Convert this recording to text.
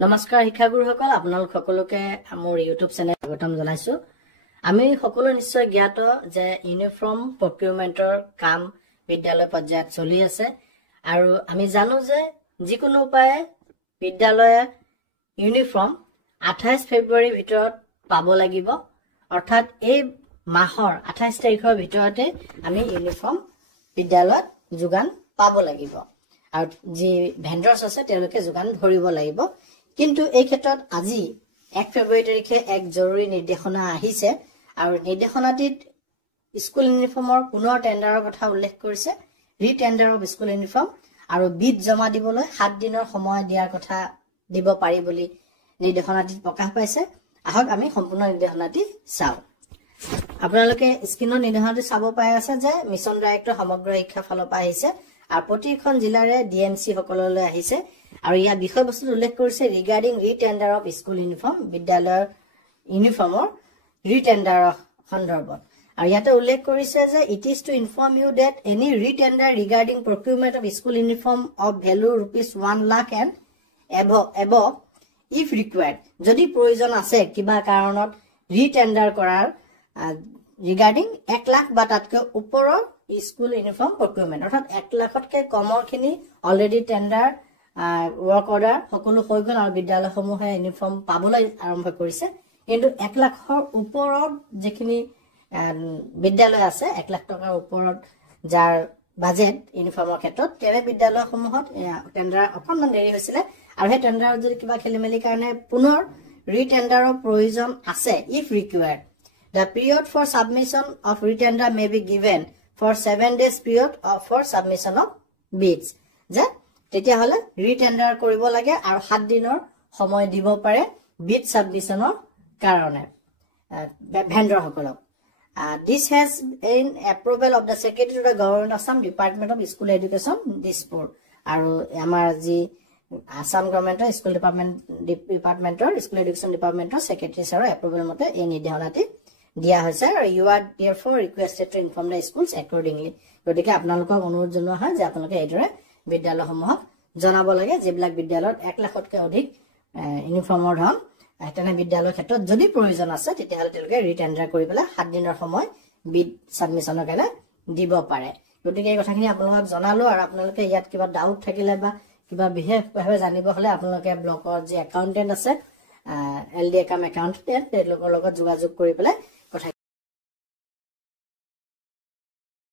নমস্কাৰ শিক্ষাগুৰুসকল আপোনালোক সকলোকে মোৰ ইউটিউব চেনেল স্বাগতম জনাইছো আমি সকলো নিশ্চয় জ্ঞাত যে ইউনিফৰ্ম প্ৰকিউৰমেন্টৰ কাম বিদ্যালয় পৰ্যায়ত চলি আছে আৰু আমি জানো যে যিকোনো উপায়ে বিদ্যালয়ে ইউনিফৰ্ম 28 ফেব্ৰুৱাৰীৰ ভিতৰত পাব লাগিব অৰ্থাৎ এই মাহৰ 28 তাৰিখৰ ভিতৰতে আমি ইউনিফৰ্ম বিদ্যালয়ত যোগান পাব লাগিব আৰু যি ভেন্ডৰছ আছে তেওঁলোকে যোগান ধৰিব লাগিব কিন্তু এই ক্ষেত্ৰত আজি 1 ফেব্ৰুৱাৰী তাৰিখে এক জৰুৰী নিৰ্দেশনা আহিছে আৰু নিৰ্দেশনাটিত স্কুল ইউনিফৰ্মৰ পুনৰ টেন্ডাৰৰ কথা উল্লেখ কৰিছে ৰিটেন্ডাৰ অফ স্কুল ইউনিফৰ্ম আৰু বিড জমা দিবলৈ 7 দিনৰ সময় দিয়াৰ কথা দিব পাৰি বুলি নিৰ্দেশনাটিত প্ৰকাশ পাইছে আহক আমি সম্পূৰ্ণ নিৰ্দেশনাটি চাও আপোনালোকে স্ক্ৰিনৰ নিৰ্দেশনাটি চাব পাই আছে যে মিছন ডাইৰেক্টৰ সমগ্ৰ শিক্ষা ফালৰ পৰা আহিছে আৰু প্ৰতিখন জিলাৰে ডিএমসি সকললৈ আহিছে আৰু ইয়া বিষয়বস্তু উল্লেখ কৰিছে regarding retender of school uniform বিদ্যালয়ৰ ইউনিফৰ্মৰ ৰিটেন্ডাৰৰ সন্দৰ্ভত আৰু ইয়াতে উল্লেখ কৰিছে যে it is to inform you that any retender regarding procurement of school uniform of value ₹1 lakh and above if required যদি প্ৰয়োজন আছে কিবা কাৰণত ৰিটেন্ডাৰ কৰাৰ ৰিগাৰ্ডিং 1 লাখ বা তাতকৈ ওপৰৰ স্কুল ইউনিফৰ্ম প্ৰকিউৰমেন্ট অৰ্থাৎ 1 লাখতকৈ কমৰখিনি অলৰেডি টেন্ডাৰ ওয়াৰ্ক অৰ্ডাৰ সকলো হৈ গল আৰু বিদ্যালয়সমূহে ইউনিফৰ্ম পাবলৈ আৰম্ভ কৰিছে কিন্তু 1 লাখৰ ওপৰত যিখিনি বিদ্যালয় আছে 1 লাখ টকাৰ ওপৰত যাৰ বাজেট ইউনিফৰ্মৰ ক্ষেত্ৰত তেনে বিদ্যালয়সমূহত টেন্ডাৰ অকণমান দেৰি হৈছিল আৰু সেই টেন্ডাৰত যদি কিবা খেলিমেলি কাৰণে পুনৰ ৰিটেন্ডাৰৰ প্ৰয়োজন আছে if required the period for submission of retender may be given for 7 days period for submission of bids যে তেতিয়া হলে ৰিটেন্ডাৰ কৰিব লাগে আৰু 7 দিনৰ সময় দিব পাৰে বিড সাবমিশনৰ কাৰণে ভেন্ডৰ সকলক this has in approval of the secretary of the government of Assam department of school education dispur আৰু আমাৰ যি আসাম গভৰ্ণমেন্টৰ স্কুল ডিপাৰ্টমেন্টৰ স্কুল এডুকেশ্যন ডিপাৰ্টমেন্টৰ সেক্ৰেটাৰী ছাৰৰ এপ্ৰুভেল মতে এই নিৰ্দেশনাটি দিয়া হৈছে আৰু you are therefore requested to inform the schools accordingly গতিকে আপোনালোকক অনুৰোধ জনোৱা হয় যে আপোনালোকে এইদৰে বিদ্যালয়সমূহক জনাব লাগে যিবিলাক বিদ্যালয়ত 1 লাখতকৈ অধিক ইউনিফৰ্মৰ ধন তেনে বিদ্যালয়ৰ ক্ষেত্ৰত যদি প্ৰয়োজন আছে তেতিয়াহ'লে তেওঁলোকে ৰিটেন্ডাৰ কৰি পেলাই 7 দিনৰ সময় বিড সাবমিশনৰ কাৰণে দিব পাৰে গতিকে এই কথাখিনি আপোনালোকক জনালো আৰু আপোনালোকে ইয়াত কিবা ডাউট থাকিলে বা কিবা বিশেষভাৱে জানিব হলে আপোনালোকে ব্লকৰ যি একাউন্টেন্ট আছে এলডি একাম একাউন্টেন্ট তেওঁলোকৰ লগত যোগাযোগ কৰি পেলাই